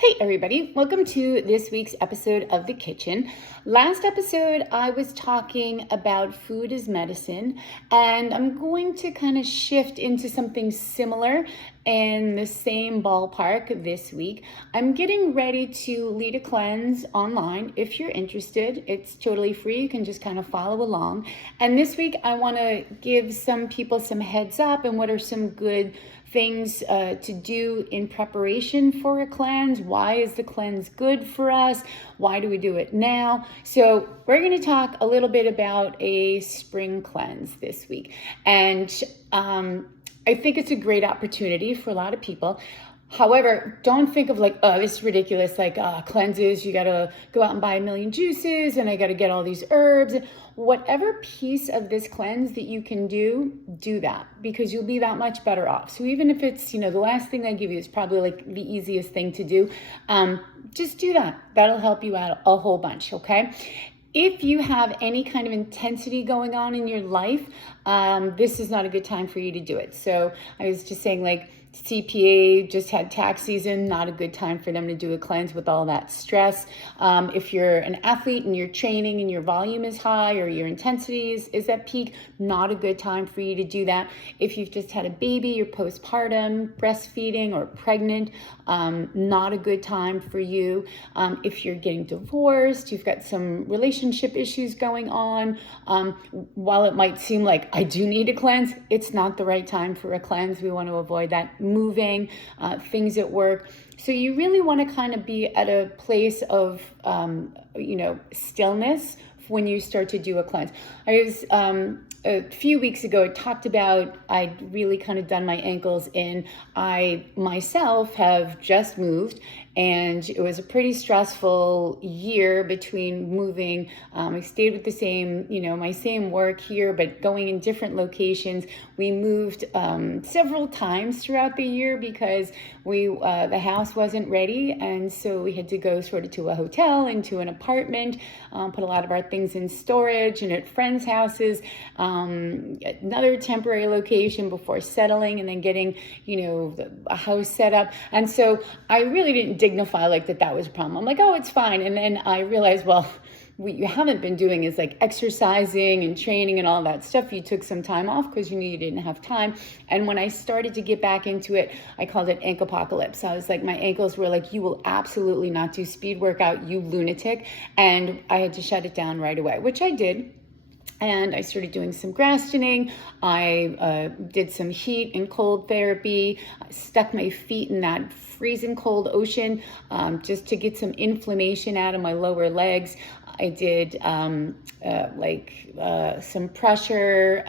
Hey everybody, welcome to this week's episode of The Kitchen. Last episode I was talking about food as medicine, and I'm going to kind of shift into something similar in the same ballpark this week. I'm getting ready to lead a cleanse online. If you're interested, it's totally free. You can just kind of follow along. And this week I want to give some people some heads up and what are some good things to do in preparation for a cleanse. Why is the cleanse good for us? Why do we do it now? So we're going to talk a little bit about a spring cleanse this week. And I think it's a great opportunity for a lot of people. However, don't think of like, oh, this is ridiculous, like cleanses, you got to go out and buy a million juices and I got to get all these herbs. Whatever piece of this cleanse that you can do that, because you'll be that much better off. So even if it's, the last thing I give you is probably like the easiest thing to do, just do that. That'll help you out a whole bunch, okay? If you have any kind of intensity going on in your life, this is not a good time for you to do it. So I was just saying, like, CPA just had tax season, not a good time for them to do a cleanse with all that stress. If you're an athlete and you're training and your volume is high or your intensity is at peak, not a good time for you to do that. If you've just had a baby, you're postpartum, breastfeeding, or pregnant, not a good time for you. If you're getting divorced, you've got some relationship issues going on, while it might seem like I do need a cleanse, it's not the right time for a cleanse. We want to avoid that. Moving, things at work. So you really want to kind of be at a place of, stillness when you start to do a cleanse. I was, a few weeks ago, I talked about I'd really kind of done my ankles in. I myself have just moved, and it was a pretty stressful year between moving. I stayed with the same, my same work here, but going in different locations. We moved several times throughout the year because the house wasn't ready, and so we had to go sort of to a hotel, into an apartment, put a lot of our things in storage, and at friends' houses. Another temporary location before settling and then getting, a house set up. And so I really didn't dignify like that was a problem. I'm like, oh, it's fine. And then I realized, well, what you haven't been doing is like exercising and training and all that stuff. You took some time off because you knew you didn't have time. And when I started to get back into it, I called it anklepocalypse. I was like, my ankles were like, you will absolutely not do speed workout, you lunatic. And I had to shut it down right away, which I did. And I started doing some grafting. I did some heat and cold therapy. I stuck my feet in that freezing cold ocean just to get some inflammation out of my lower legs. I did some pressure,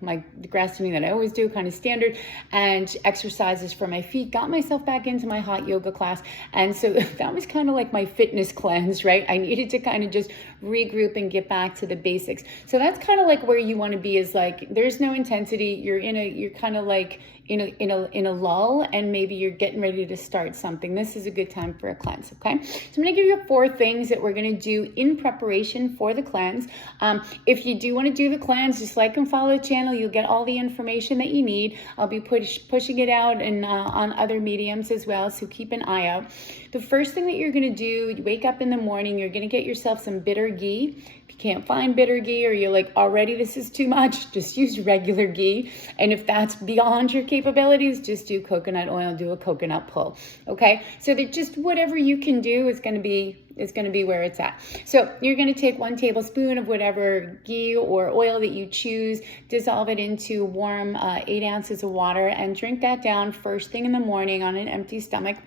my grafting that I always do, kind of standard, and exercises for my feet. Got myself back into my hot yoga class. And so that was kind of like my fitness cleanse, right? I needed to kind of just regroup and get back to the basics. So that's kind of like where you want to be, is like, there's no intensity. You're kind of like in a lull, and maybe you're getting ready to start something. This is a good time for a cleanse, okay? So I'm going to give you 4 things that we're going to do in preparation for the cleanse. If you do want to do the cleanse, just like and follow the channel. You'll get all the information that you need. I'll be pushing it out and on other mediums as well, so keep an eye out. The first thing that you're going to do, you wake up in the morning, you're going to get yourself some bitter ghee. If you can't find bitter ghee, or you're like, already this is too much, just use regular ghee. And if that's beyond your capabilities, just do coconut oil, do a coconut pull. Okay, so that just whatever you can do is going to be where it's at. So you're going to take 1 tablespoon of whatever ghee or oil that you choose, dissolve it into warm 8 ounces of water, and drink that down first thing in the morning on an empty stomach.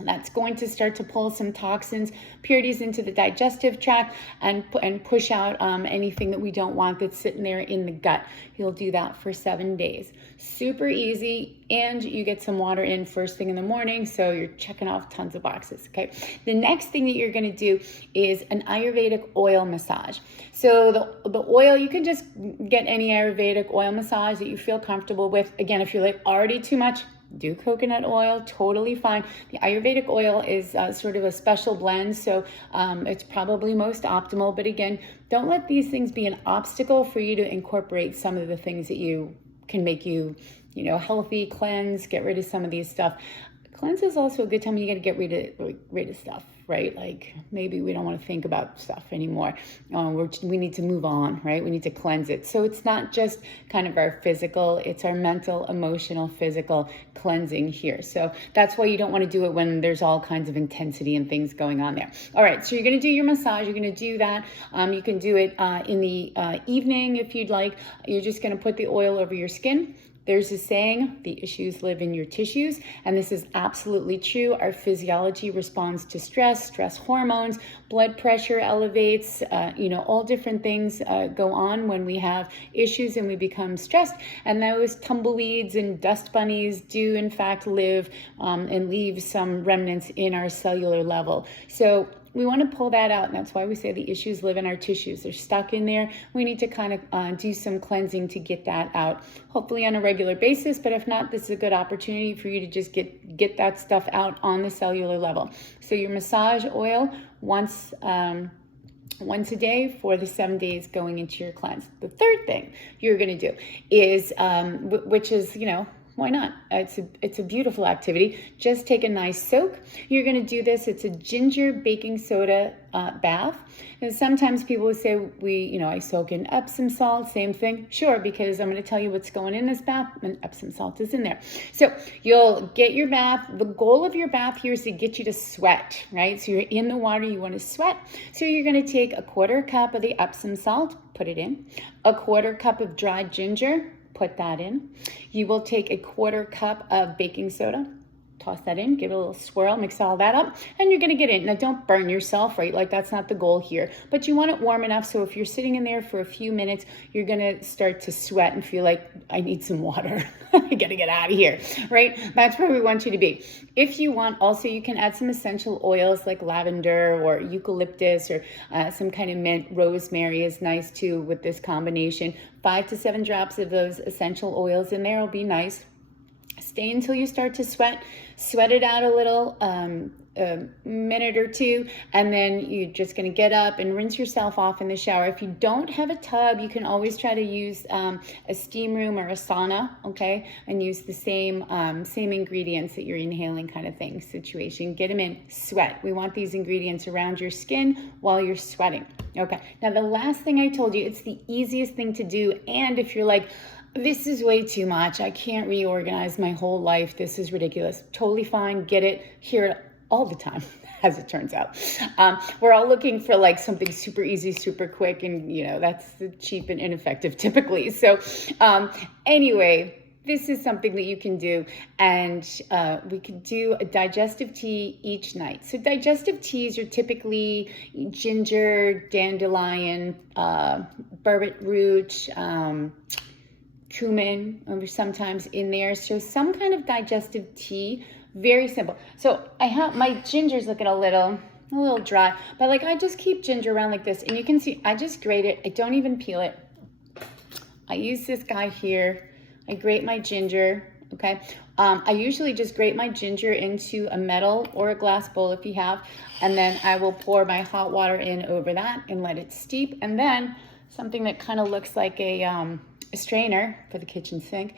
That's going to start to pull some toxins, impurities into the digestive tract, and push out anything that we don't want that's sitting there in the gut. You'll do that for 7 days. Super easy, and you get some water in first thing in the morning, so you're checking off tons of boxes, okay? The next thing that you're going to do is an Ayurvedic oil massage. So the oil, you can just get any Ayurvedic oil massage that you feel comfortable with. Again, if you're like already too much, do coconut oil, totally fine. The Ayurvedic oil is sort of a special blend, so it's probably most optimal. But again, don't let these things be an obstacle for you to incorporate some of the things that you can make you, healthy, cleanse, get rid of some of these stuff. cleanse is also a good time. You got to get rid of stuff, right? Like maybe we don't want to think about stuff anymore. We need to move on, right? We need to cleanse it. So it's not just kind of our physical, it's our mental, emotional, physical cleansing here. So that's why you don't want to do it when there's all kinds of intensity and things going on there. All right, so you're going to do your massage. You're going to do that. You can do it in the evening if you'd like. You're just going to put the oil over your skin. There's a saying, the issues live in your tissues, and this is absolutely true. Our physiology responds to stress, stress hormones, blood pressure elevates, all different things go on when we have issues and we become stressed, and those tumbleweeds and dust bunnies do in fact live and leave some remnants in our cellular level. So we want to pull that out, and that's why we say the issues live in our tissues. They're stuck in there. We need to kind of do some cleansing to get that out, hopefully on a regular basis, but if not, this is a good opportunity for you to just get that stuff out on the cellular level. So your massage oil once a day for the 7 days going into your cleanse. The third thing you're going to do is, which is, why not? It's a beautiful activity. Just take a nice soak. You're going to do this. It's a ginger baking soda bath. And sometimes people will say, I soak in Epsom salt. Same thing. Sure, because I'm going to tell you what's going in this bath, and Epsom salt is in there. So you'll get your bath. The goal of your bath here is to get you to sweat, right? So you're in the water. You want to sweat. So you're going to take a 1/4 cup of the Epsom salt, put it in, a 1/4 cup of dried ginger, put that in. You will take a 1/4 cup of baking soda, toss that in, give it a little swirl, mix all that up, and you're going to get in. Now, don't burn yourself, right? Like, that's not the goal here, but you want it warm enough so if you're sitting in there for a few minutes, you're going to start to sweat and feel like, I need some water. I got to get out of here, right? That's where we want you to be. If you want, also, you can add some essential oils like lavender or eucalyptus or some kind of mint. Rosemary is nice too with this combination. 5 to 7 drops of those essential oils in there will be nice. Stay until you start to sweat it out a little, a minute or two, and then you're just going to get up and rinse yourself off in the shower. If you don't have a tub, you can always try to use a steam room or a sauna, okay, and use the same ingredients that you're inhaling kind of thing situation. Get them in, sweat. We want these ingredients around your skin while you're sweating. Okay, now the last thing I told you, it's the easiest thing to do, and if you're like, this is way too much, I can't reorganize my whole life, this is ridiculous, totally fine, get it, hear it all the time, as it turns out. We're all looking for like something super easy, super quick, and that's cheap and ineffective typically. So anyway, this is something that you can do, and we could do a digestive tea each night. So digestive teas are typically ginger, dandelion, burbot root, cumin, or sometimes in there. So some kind of digestive tea, very simple. So I have my ginger's looking a little dry, but like I just keep ginger around like this, and you can see I just grate it. I don't even peel it. I use this guy here. I grate my ginger, okay? I usually just grate my ginger into a metal or a glass bowl if you have, and then I will pour my hot water in over that and let it steep, and then something that kind of looks like a strainer for the kitchen sink.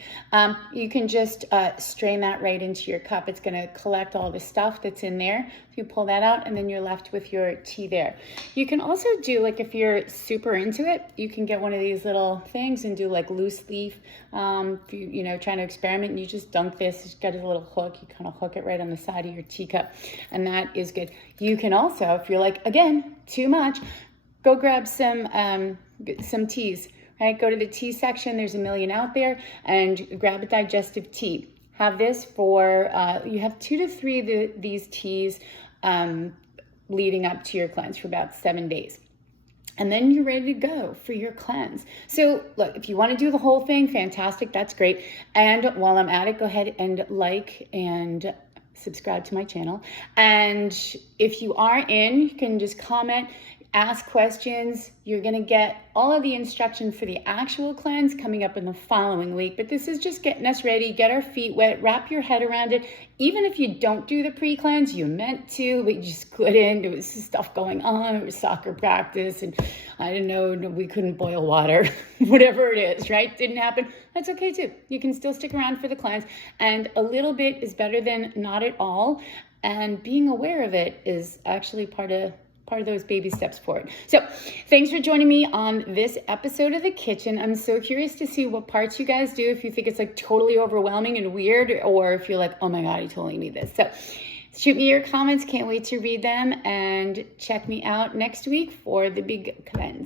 You can just strain that right into your cup. It's going to collect all the stuff that's in there. You pull that out, and then you're left with your tea there. You can also do, like, if you're super into it, you can get one of these little things and do like loose leaf. If you trying to experiment, and you just dunk this. It's got a little hook. You kind of hook it right on the side of your teacup, and that is good. You can also, if you're like, again, too much, go grab some teas. Right, go to the tea section. There's a million out there, and grab a digestive tea. Have this for, you have 2 to 3 of these teas leading up to your cleanse for about 7 days. And then you're ready to go for your cleanse. So look, if you want to do the whole thing, fantastic, that's great. And while I'm at it, go ahead and like and subscribe to my channel. And if you are in, you can just comment. ask questions. You're going to get all of the instruction for the actual cleanse coming up in the following week. But this is just getting us ready, get our feet wet, wrap your head around it. Even if you don't do the pre-cleanse, you meant to, but you just couldn't. There was stuff going on. It was soccer practice, and I didn't know, we couldn't boil water, whatever it is, right? Didn't happen. That's okay too. You can still stick around for the cleanse. And a little bit is better than not at all. And being aware of it is actually part of those baby steps forward. So thanks for joining me on this episode of The Kitchen. I'm so curious to see what parts you guys do, if you think it's like totally overwhelming and weird, or if you're like, oh my God, I totally need this. So shoot me your comments. Can't wait to read them, and check me out next week for the big cleanse.